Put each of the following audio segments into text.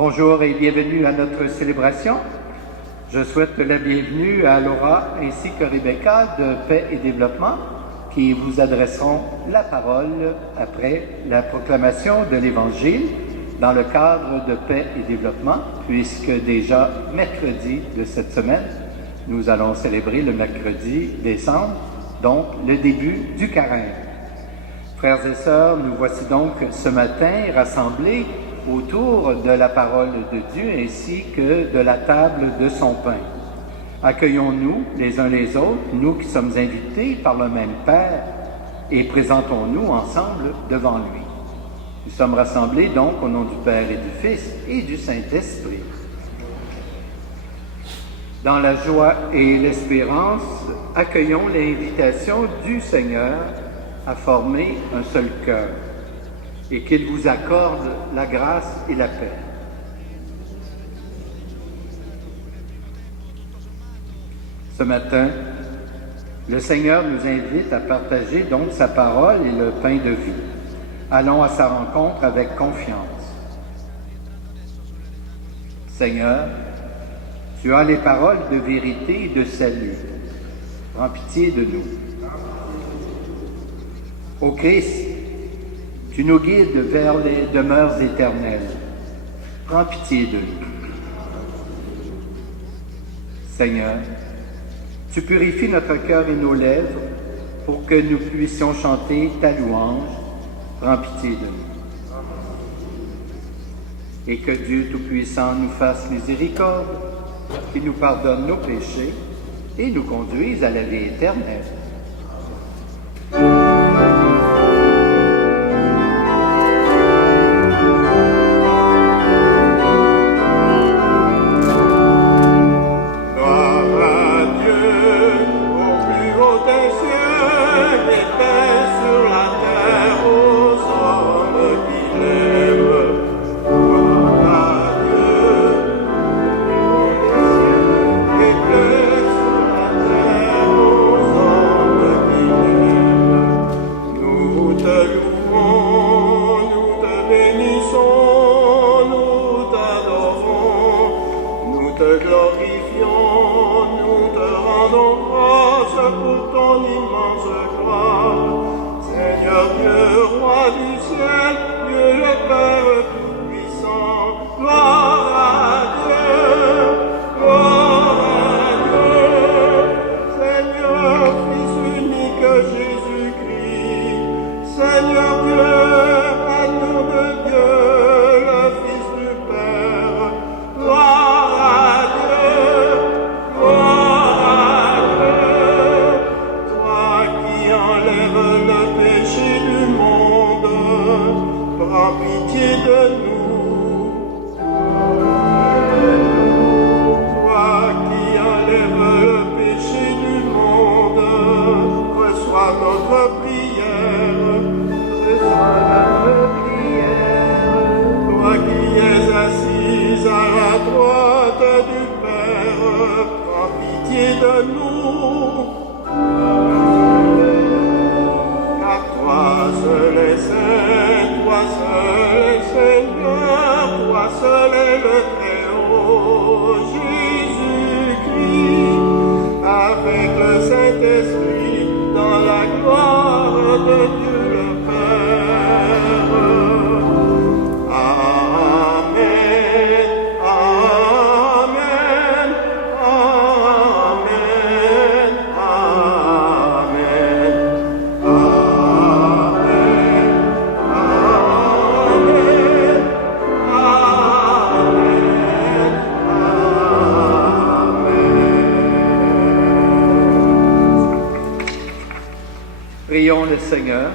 Bonjour et bienvenue à notre célébration. Je souhaite la bienvenue à Laura ainsi que Rebecca de Paix et Développement qui vous adresseront la parole après la proclamation de l'Évangile dans le cadre de Paix et Développement, puisque déjà mercredi de cette semaine, nous allons célébrer le mercredi décembre, donc le début du carême. Frères et sœurs, nous voici donc ce matin rassemblés autour de la parole de Dieu ainsi que de la table de son pain. Accueillons-nous les uns les autres, nous qui sommes invités par le même Père, et présentons-nous ensemble devant lui. Nous sommes rassemblés donc au nom du Père et du Fils et du Saint-Esprit. Dans la joie et l'espérance, accueillons l'invitation du Seigneur à former un seul cœur et qu'il vous accorde la grâce et la paix. Ce matin, le Seigneur nous invite à partager donc sa parole et le pain de vie. Allons à sa rencontre avec confiance. Seigneur, tu as les paroles de vérité et de salut. Prends pitié de nous. Ô Christ, tu nous guides vers les demeures éternelles. Prends pitié de nous. Seigneur, tu purifies notre cœur et nos lèvres pour que nous puissions chanter ta louange. Prends pitié de nous. Et que Dieu Tout-Puissant nous fasse miséricorde, qu'il nous pardonne nos péchés et nous conduise à la vie éternelle. Prions le Seigneur.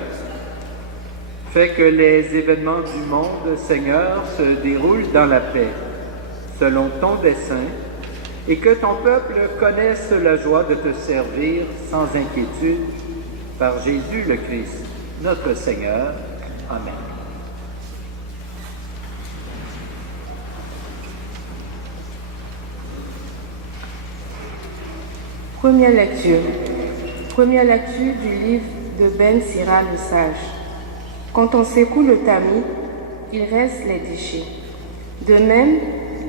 Fais que les événements du monde, Seigneur, se déroulent dans la paix, selon ton dessein, et que ton peuple connaisse la joie de te servir sans inquiétude, par Jésus le Christ, notre Seigneur. Amen. Première lecture. Première lecture du livre de Ben Sira le Sage. Quand on secoue le tamis, il reste les déchets. De même,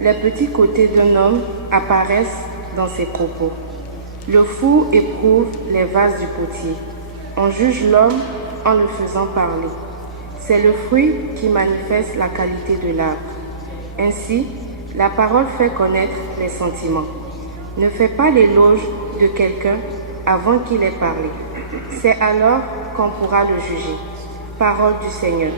les petits côtés d'un homme apparaissent dans ses propos. Le four éprouve les vases du potier. On juge l'homme en le faisant parler. C'est le fruit qui manifeste la qualité de l'arbre. Ainsi, la parole fait connaître les sentiments. Ne fais pas l'éloge de quelqu'un avant qu'il ait parlé. C'est alors qu'on pourra le juger. Parole du Seigneur.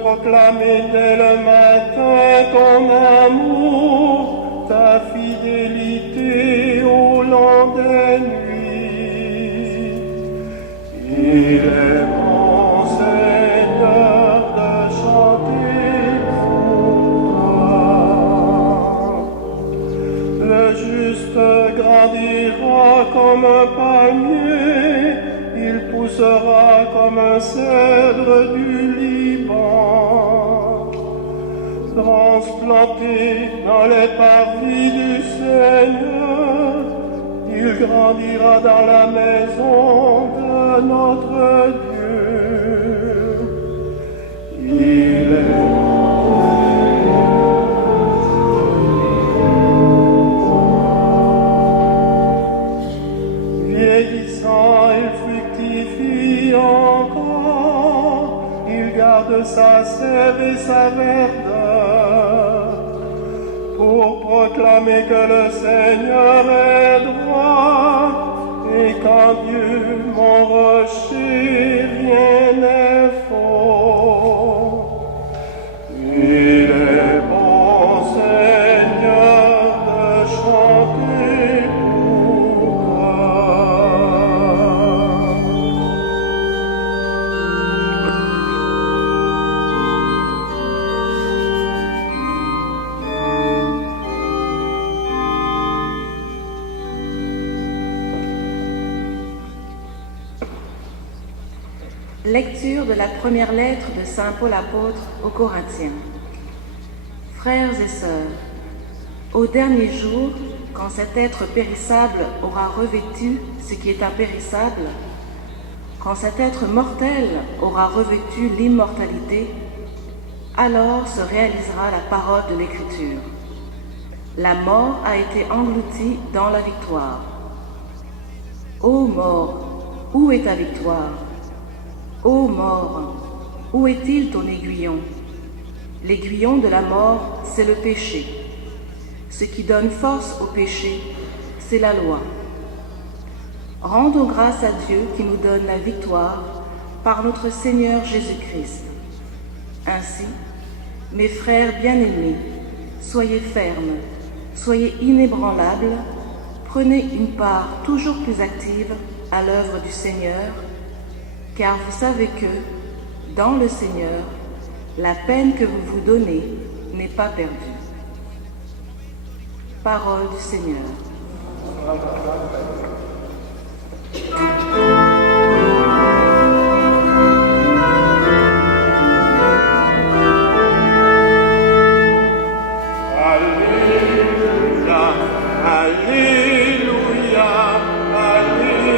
Proclamer dès le matin ton amour, ta fidélité au long des nuits. Il est bon, Seigneur, de chanter pour toi. Le juste grandira comme un palmier, il poussera comme un cèdre du Liban. Transplanté dans les parvis du Seigneur, il grandira dans la maison de notre Dieu. Il est vieillissant, il fructifie encore, il garde sa sève et sa verdure, pour proclamer que le Seigneur est droit, et qu'en Dieu, mon rocher, rien n'est faux. Il est bon, Seigneur, de chanter pour Lecture de la première lettre de Saint Paul apôtre aux Corinthiens. Frères et sœurs, au dernier jour, quand cet être périssable aura revêtu ce qui est impérissable, quand cet être mortel aura revêtu l'immortalité, alors se réalisera la parole de l'Écriture. La mort a été engloutie dans la victoire. Ô mort, où est ta victoire? Ô mort, où est-il ton aiguillon? L'aiguillon de la mort, c'est le péché. Ce qui donne force au péché, c'est la loi. Rendons grâce à Dieu qui nous donne la victoire par notre Seigneur Jésus-Christ. Ainsi, mes frères bien-aimés, soyez fermes, soyez inébranlables, prenez une part toujours plus active à l'œuvre du Seigneur, car vous savez que, dans le Seigneur, la peine que vous vous donnez n'est pas perdue. Parole du Seigneur. Alléluia, Alléluia, Alléluia.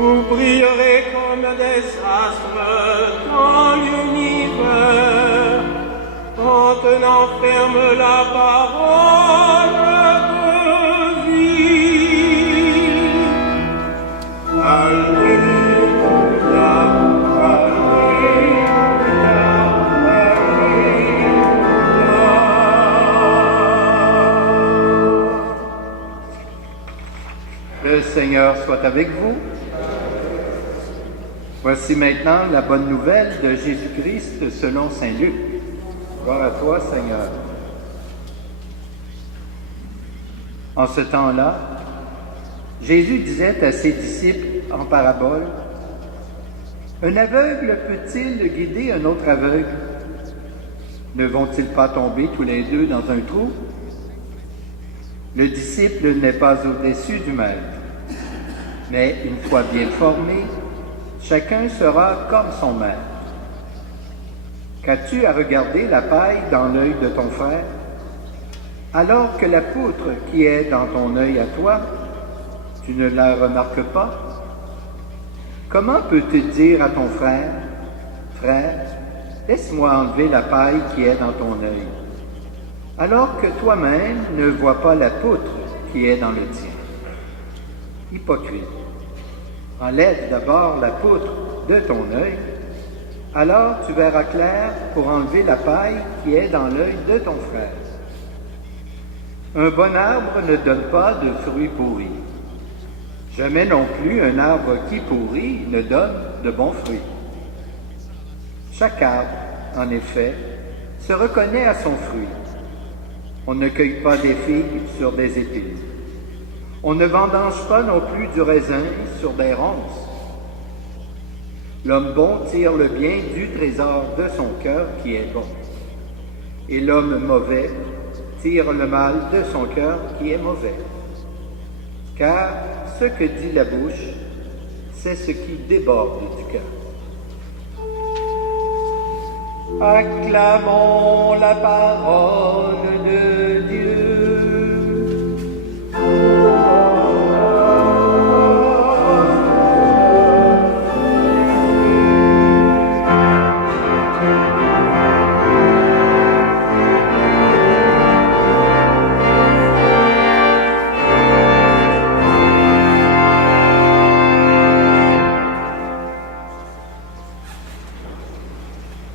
Vous brillerez comme des astres dans l'univers, en tenant ferme la parole de vie. Alléluia, Alléluia, Alléluia. Seigneur soit avec vous. Voici maintenant la bonne nouvelle de Jésus-Christ selon saint Luc. Gloire à toi, Seigneur. En ce temps-là, Jésus disait à ses disciples en parabole, « Un aveugle peut-il guider un autre aveugle? Ne vont-ils pas tomber tous les deux dans un trou? Le disciple n'est pas au-dessus du maître, mais une fois bien formé, chacun sera comme son maître. Qu'as-tu à regarder la paille dans l'œil de ton frère, alors que la poutre qui est dans ton œil à toi, tu ne la remarques pas? Comment peux-tu dire à ton frère, « Frère, laisse-moi enlever la paille qui est dans ton œil », alors que toi-même ne vois pas la poutre qui est dans le tien? Hypocrite, enlève d'abord la poutre de ton œil, alors tu verras clair pour enlever la paille qui est dans l'œil de ton frère. Un bon arbre ne donne pas de fruits pourris. Jamais non plus un arbre qui pourrit ne donne de bons fruits. Chaque arbre, en effet, se reconnaît à son fruit. On ne cueille pas des figues sur des épines. On ne vendange pas non plus du raisin sur des ronces. L'homme bon tire le bien du trésor de son cœur qui est bon. Et l'homme mauvais tire le mal de son cœur qui est mauvais. Car ce que dit la bouche, c'est ce qui déborde du cœur. Acclamons la parole de Dieu.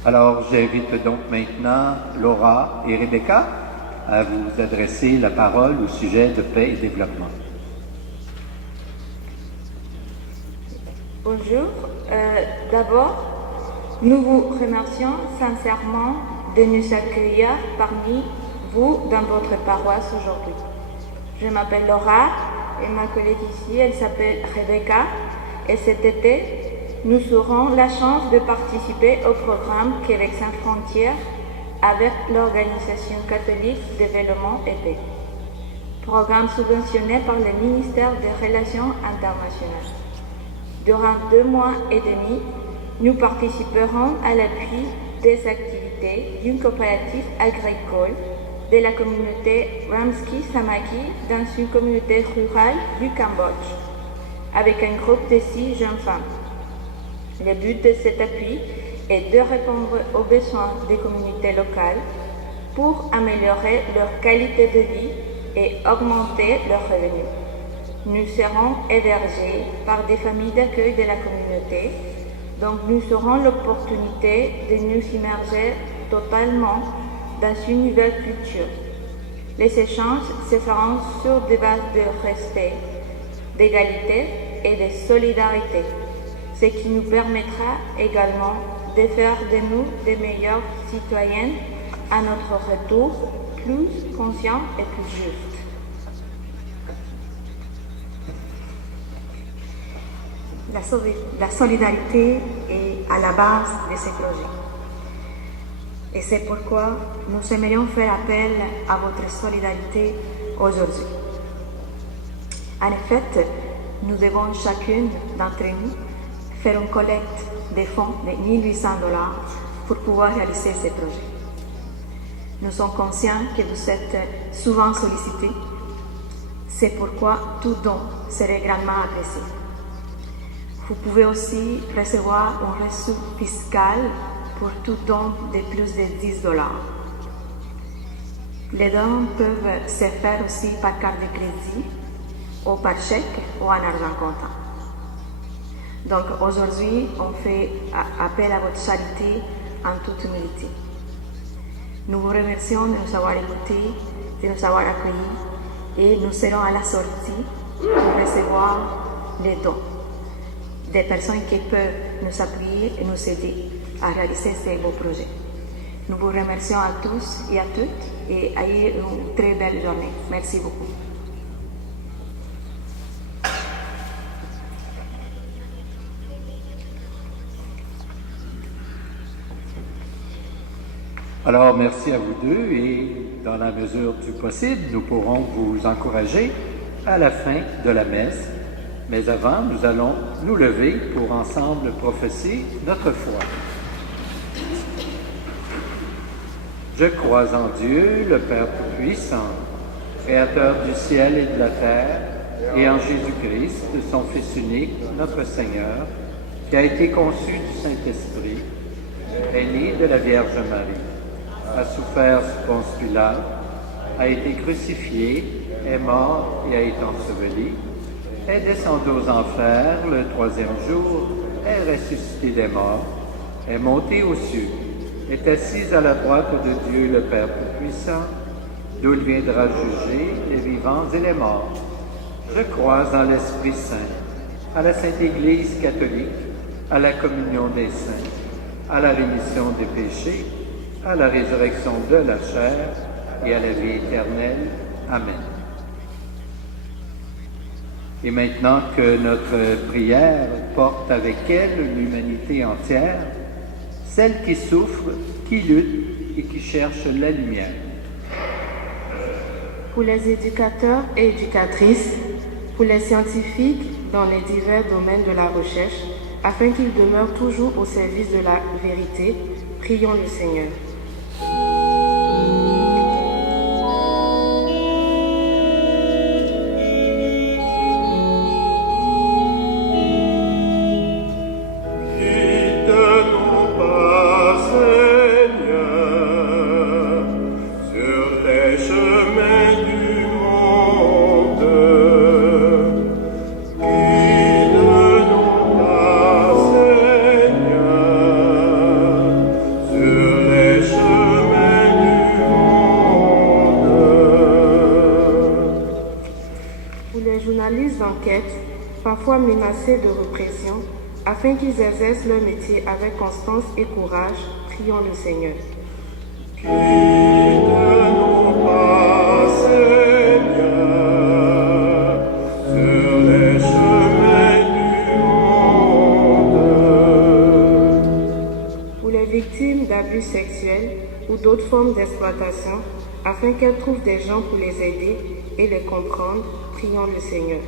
Alors, j'invite donc maintenant Laura et Rebecca à vous adresser la parole au sujet de paix et développement. Bonjour. D'abord, nous vous remercions sincèrement de nous accueillir parmi vous dans votre paroisse aujourd'hui. Je m'appelle Laura et ma collègue ici, elle s'appelle Rebecca, et cet été, nous aurons la chance de participer au programme Québec sans frontières avec l'Organisation catholique Développement et Paix, programme subventionné par le ministère des Relations internationales. Durant 2 mois et demi, nous participerons à l'appui des activités d'une coopérative agricole de la communauté Ramski Samaki dans une communauté rurale du Cambodge, avec un groupe de 6 jeunes femmes. Le but de cet appui est de répondre aux besoins des communautés locales pour améliorer leur qualité de vie et augmenter leurs revenus. Nous serons hébergés par des familles d'accueil de la communauté, donc nous aurons l'opportunité de nous immerger totalement dans une nouvelle culture. Les échanges se feront sur des bases de respect, d'égalité et de solidarité, ce qui nous permettra également de faire de nous des meilleurs citoyens à notre retour, plus conscients et plus justes. La solidarité est à la base de ce projet. Et c'est pourquoi nous aimerions faire appel à votre solidarité aujourd'hui. En effet, nous devons chacune d'entre nous faire une collecte de fonds de 1 800 $ pour pouvoir réaliser ces projets. Nous sommes conscients que vous êtes souvent sollicités. C'est pourquoi tout don serait grandement apprécié. Vous pouvez aussi recevoir un reçu fiscal pour tout don de plus de 10 $. Les dons peuvent se faire aussi par carte de crédit, ou par chèque, ou en argent comptant. Donc aujourd'hui, on fait appel à votre charité en toute humilité. Nous vous remercions de nous avoir écoutés, de nous avoir accueillis, et nous serons à la sortie pour recevoir les dons des personnes qui peuvent nous appuyer et nous aider à réaliser ces beaux projets. Nous vous remercions à tous et à toutes et ayez une très belle journée. Merci beaucoup. Alors, merci à vous deux et dans la mesure du possible, nous pourrons vous encourager à la fin de la messe. Mais avant, nous allons nous lever pour ensemble professer notre foi. Je crois en Dieu, le Père Tout-Puissant, Créateur du ciel et de la terre, et en Jésus-Christ, son Fils unique, notre Seigneur, qui a été conçu du Saint-Esprit, est né de la Vierge Marie, a souffert sous Ponce Pilate, a été crucifié, est mort et a été enseveli, est descendu aux enfers le troisième jour, est ressuscité des morts, est monté aux cieux, est assis à la droite de Dieu le Père Tout-Puissant, d'où il viendra juger les vivants et les morts. Je crois en l'Esprit Saint, à la Sainte Église catholique, à la communion des saints, à la rémission des péchés, à la résurrection de la chair et à la vie éternelle. Amen. Et maintenant que notre prière porte avec elle l'humanité entière, celle qui souffre, qui lutte et qui cherche la lumière. Pour les éducateurs et éducatrices, pour les scientifiques dans les divers domaines de la recherche, afin qu'ils demeurent toujours au service de la vérité, prions le Seigneur. Parfois menacés de répression, afin qu'ils exercent leur métier avec constance et courage, prions le Seigneur. Pour les victimes d'abus sexuels ou d'autres formes d'exploitation, afin qu'elles trouvent des gens pour les aider et les comprendre, prions le Seigneur.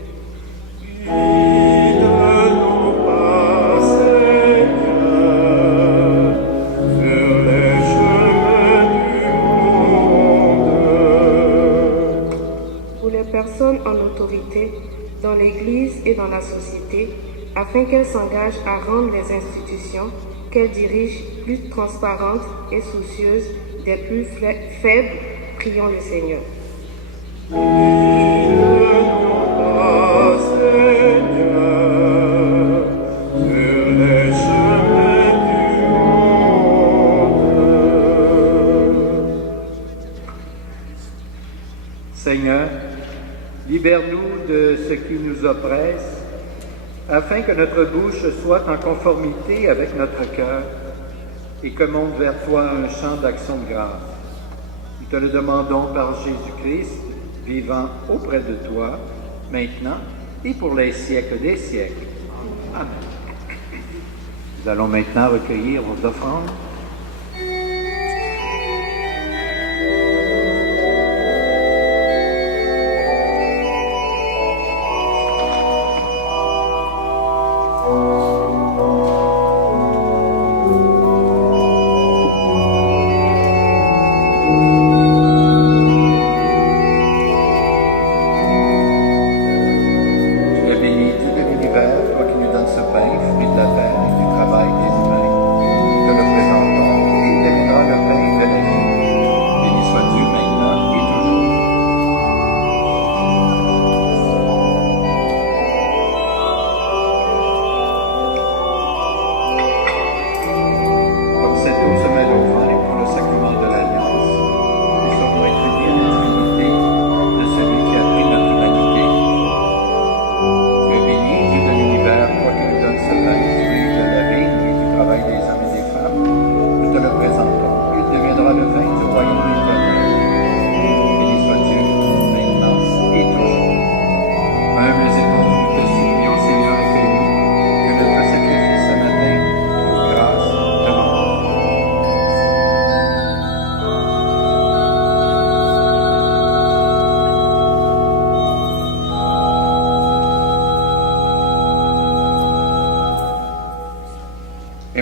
Pour les personnes en autorité dans l'Église et dans la société, afin qu'elles s'engagent à rendre les institutions qu'elles dirigent plus transparentes et soucieuses des plus faibles, prions le Seigneur. Seigneur, libère-nous de ce qui nous oppresse, afin que notre bouche soit en conformité avec notre cœur et que monte vers toi un chant d'action de grâce. Nous te le demandons par Jésus-Christ, vivant auprès de toi, maintenant et pour les siècles des siècles. Amen. Nous allons maintenant recueillir vos offrandes. Toi qui nous donnes ce pain, fruit de la terre et du travail des humains, nous te le présentons.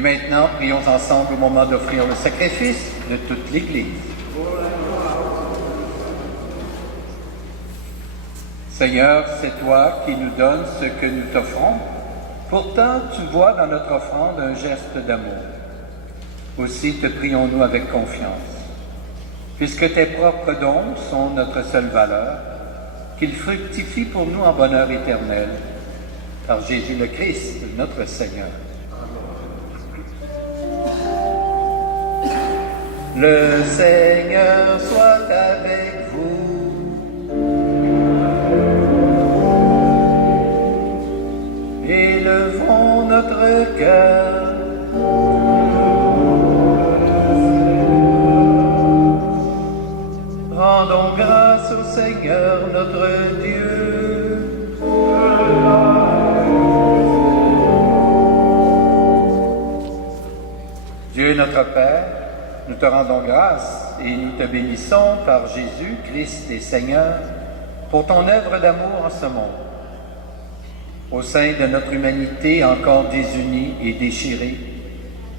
maintenant, prions ensemble au moment d'offrir le sacrifice de toute l'Église. Seigneur, c'est toi qui nous donnes ce que nous t'offrons. Pourtant, tu vois dans notre offrande un geste d'amour. Aussi te prions-nous avec confiance. Puisque tes propres dons sont notre seule valeur, qu'ils fructifient pour nous en bonheur éternel. Par Jésus le Christ, notre Seigneur. Le Seigneur soit avec vous. Élevons notre cœur. Rendons grâce au Seigneur notre Dieu. Dieu notre Père, nous te rendons grâce et nous te bénissons par Jésus, Christ et Seigneur, pour ton œuvre d'amour en ce monde. Au sein de notre humanité encore désunie et déchirée,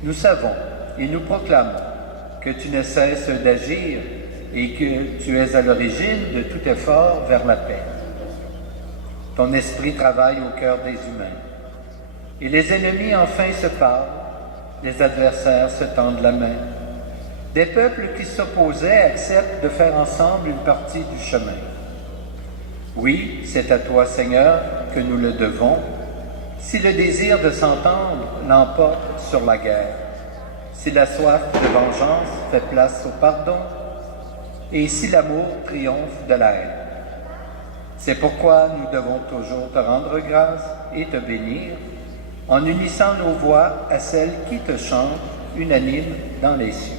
nous savons et nous proclamons que tu ne cesses d'agir et que tu es à l'origine de tout effort vers la paix. Ton esprit travaille au cœur des humains. Et les ennemis enfin se parlent, les adversaires se tendent la main. Des peuples qui s'opposaient acceptent de faire ensemble une partie du chemin. Oui, c'est à toi, Seigneur, que nous le devons, si le désir de s'entendre l'emporte sur la guerre, si la soif de vengeance fait place au pardon, et si l'amour triomphe de la haine. C'est pourquoi nous devons toujours te rendre grâce et te bénir, en unissant nos voix à celles qui te chantent unanimes dans les cieux.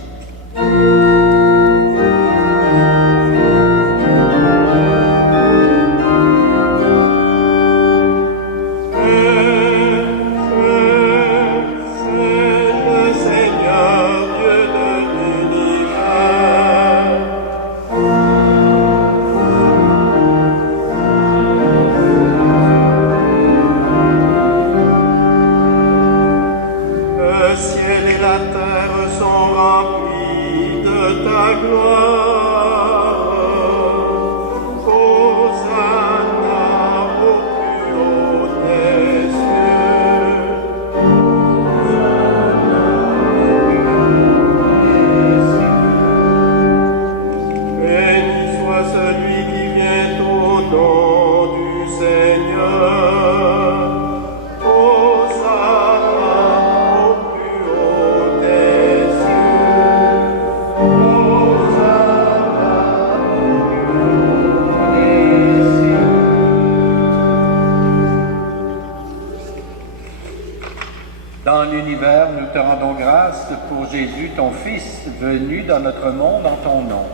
Pour Jésus, ton Fils, venu dans notre monde en ton nom.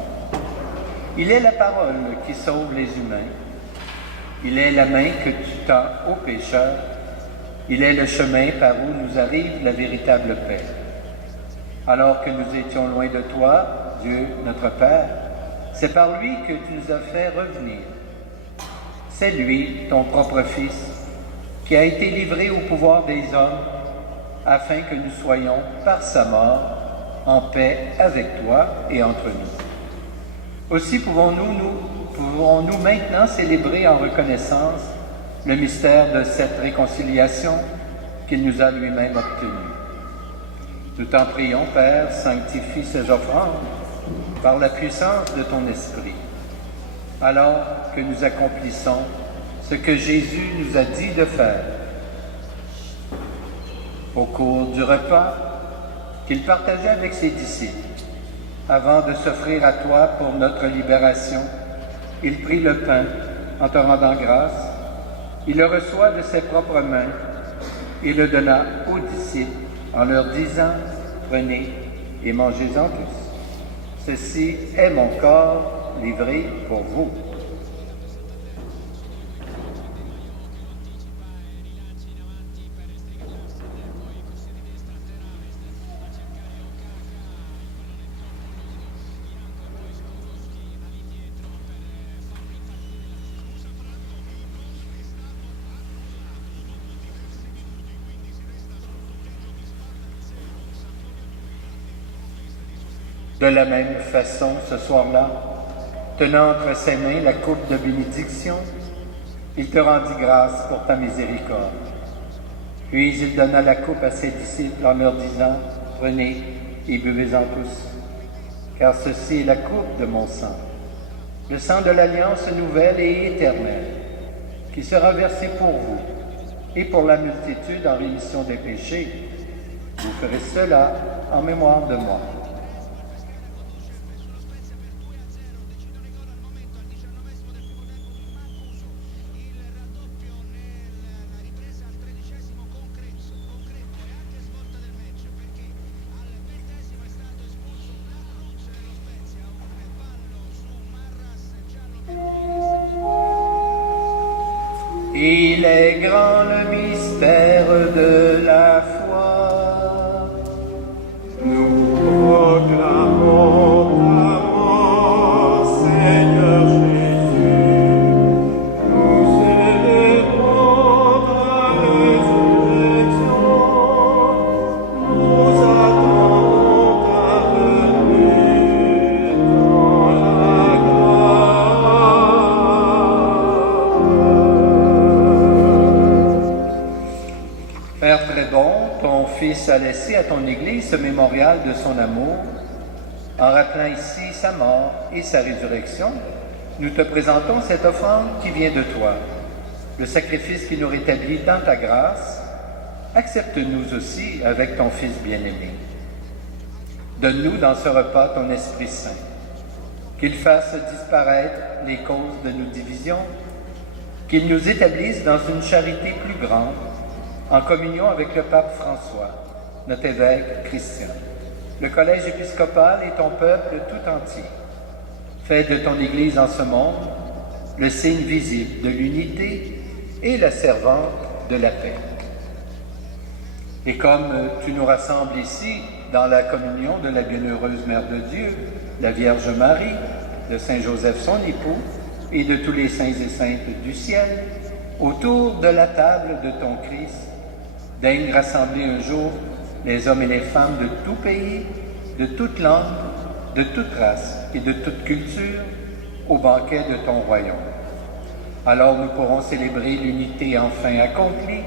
Il est la parole qui sauve les humains. Il est la main que tu tends aux pécheurs. Il est le chemin par où nous arrive la véritable paix. Alors que nous étions loin de toi, Dieu, notre Père, c'est par lui que tu nous as fait revenir. C'est lui, ton propre Fils, qui a été livré au pouvoir des hommes afin que nous soyons, par sa mort, en paix avec toi et entre nous. Aussi pouvons-nous maintenant célébrer en reconnaissance le mystère de cette réconciliation qu'il nous a lui-même obtenue. Nous t'en prions, Père, sanctifie ces offrandes par la puissance de ton Esprit, alors que nous accomplissons ce que Jésus nous a dit de faire. Au cours du repas qu'il partageait avec ses disciples, avant de s'offrir à toi pour notre libération, il prit le pain en te rendant grâce, il le reçoit de ses propres mains et le donna aux disciples en leur disant « Prenez et mangez-en tous. Ceci est mon corps livré pour vous. » De la même façon, ce soir-là, tenant entre ses mains la coupe de bénédiction, il te rendit grâce pour ta miséricorde. Puis il donna la coupe à ses disciples en leur disant, « Prenez et buvez-en tous, car ceci est la coupe de mon sang, le sang de l'alliance nouvelle et éternelle, qui sera versé pour vous et pour la multitude en rémission des péchés. Vous ferez cela en mémoire de moi. » Il est grand le mystère de la foi. Nous proclamons ta mort, Seigneur Jésus. Nous célébrons ta résurrection. Nous attendons ta venue dans la gloire. Père très bon, ton Fils a laissé à ton Église ce mémorial de son amour. En rappelant ici sa mort et sa résurrection, nous te présentons cette offrande qui vient de toi, le sacrifice qui nous rétablit dans ta grâce. Accepte-nous aussi avec ton Fils bien-aimé. Donne-nous dans ce repas ton Esprit Saint, qu'il fasse disparaître les causes de nos divisions, qu'il nous établisse dans une charité plus grande, en communion avec le pape François, notre évêque Christian, le collège épiscopal et ton peuple tout entier. Fais de ton Église en ce monde le signe visible de l'unité et la servante de la paix. Et comme tu nous rassembles ici dans la communion de la bienheureuse Mère de Dieu, la Vierge Marie, de Saint Joseph son époux et de tous les saints et saintes du ciel, autour de la table de ton Christ, daigne rassembler un jour les hommes et les femmes de tout pays, de toute langue, de toute race et de toute culture au banquet de ton royaume. Alors nous pourrons célébrer l'unité enfin accomplie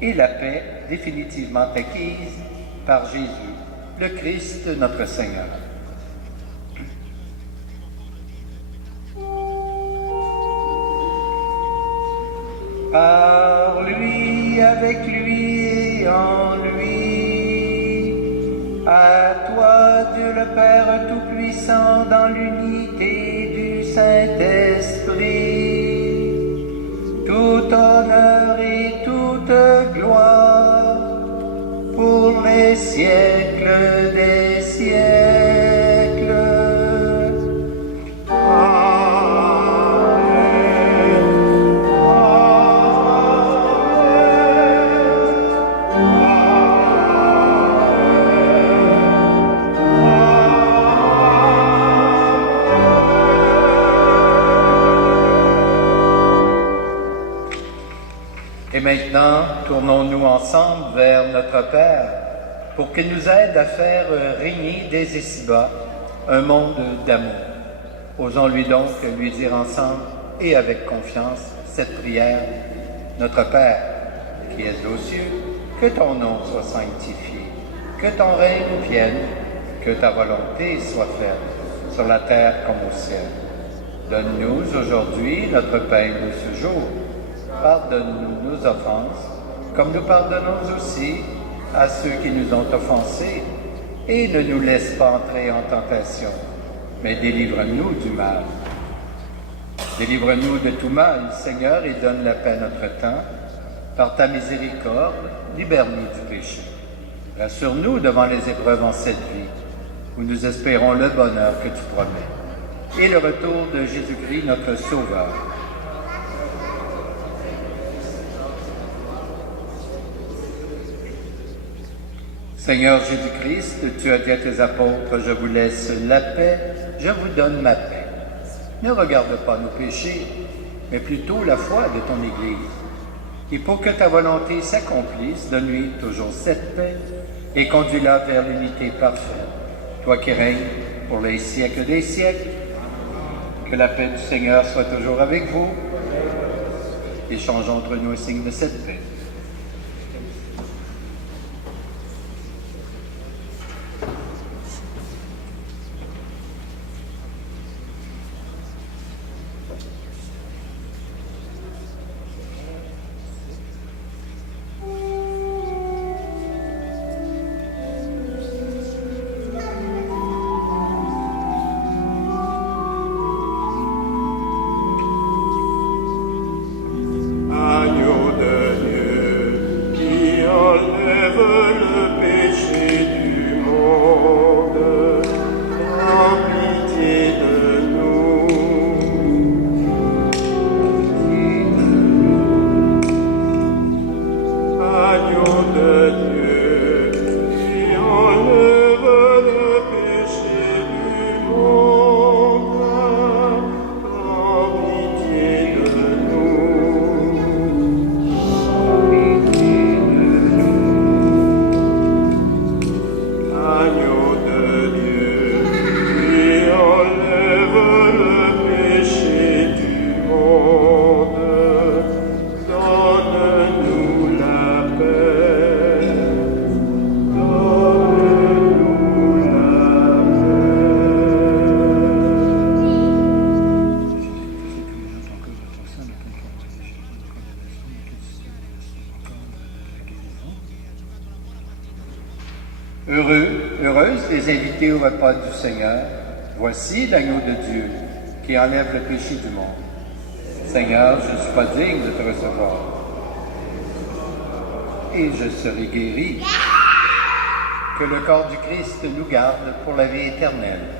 et la paix définitivement acquise par Jésus, le Christ notre Seigneur. Par lui, avec lui et en lui, à toi Dieu le Père Tout-Puissant dans l'unité du Saint-Esprit, tout honneur et toute gloire pour les siècles des siècles. Et maintenant, tournons-nous ensemble vers notre Père pour qu'il nous aide à faire régner dès ici-bas un monde d'amour. Osons-lui donc lui dire ensemble et avec confiance cette prière. Notre Père, qui es aux cieux, que ton nom soit sanctifié, que ton règne vienne, que ta volonté soit faite sur la terre comme au ciel. Donne-nous aujourd'hui notre pain de ce jour. Pardonne-nous nos offenses, comme nous pardonnons aussi à ceux qui nous ont offensés, et ne nous laisse pas entrer en tentation, mais délivre-nous du mal. Délivre-nous de tout mal, Seigneur, et donne la paix à notre temps. Par ta miséricorde, libère-nous du péché. Rassure-nous devant les épreuves en cette vie, où nous espérons le bonheur que tu promets, et le retour de Jésus-Christ, notre Sauveur. Seigneur Jésus-Christ, tu as dit à tes apôtres, je vous laisse la paix, je vous donne ma paix. Ne regarde pas nos péchés, mais plutôt la foi de ton Église. Et pour que ta volonté s'accomplisse, donne-lui toujours cette paix et conduis-la vers l'unité parfaite. Toi qui règnes pour les siècles des siècles. Que la paix du Seigneur soit toujours avec vous. Échangeons entre nous un signe de cette paix. Agneau de Dieu qui enlève le péché du monde, prends pitié de nous. Agneau de Dieu qui enlève le péché du monde, prends pitié de nous. Agneau de Dieu, qui enlève le péché du monde, donne-nous la paix, donne-nous la Heureuses les invités au repas du Seigneur. Voici l'agneau de Dieu qui enlève le péché du monde. Seigneur, je ne suis pas digne de te recevoir. Et je serai guéri. Que le corps du Christ nous garde pour la vie éternelle.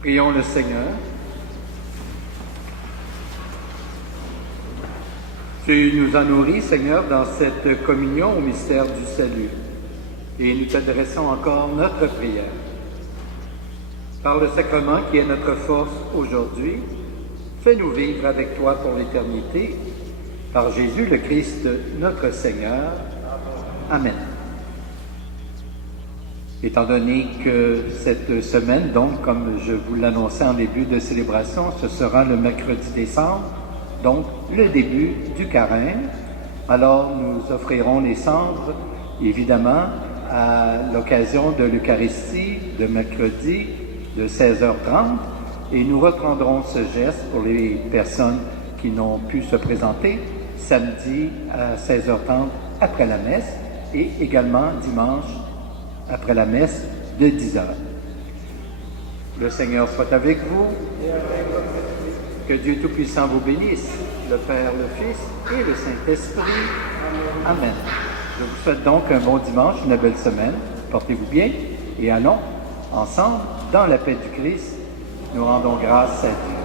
Prions le Seigneur. Tu nous as nourris, Seigneur, dans cette communion au mystère du salut. Et nous t'adressons encore notre prière. Par le sacrement qui est notre force aujourd'hui, fais-nous vivre avec toi pour l'éternité. Par Jésus le Christ, notre Seigneur. Amen. Étant donné que cette semaine, donc, comme je vous l'annonçais en début de célébration, ce sera le mercredi décembre, donc le début du carême, alors nous offrirons les cendres, évidemment, à l'occasion de l'Eucharistie de mercredi de 16h30, et nous reprendrons ce geste pour les personnes qui n'ont pu se présenter samedi à 16h30 après la messe, et également dimanche après la messe de 10h. Le Seigneur soit avec vous. Que Dieu Tout-Puissant vous bénisse, le Père, le Fils et le Saint-Esprit. Amen. Je vous souhaite donc un bon dimanche, une belle semaine. Portez-vous bien et allons ensemble, dans la paix du Christ, nous rendons grâce à Dieu.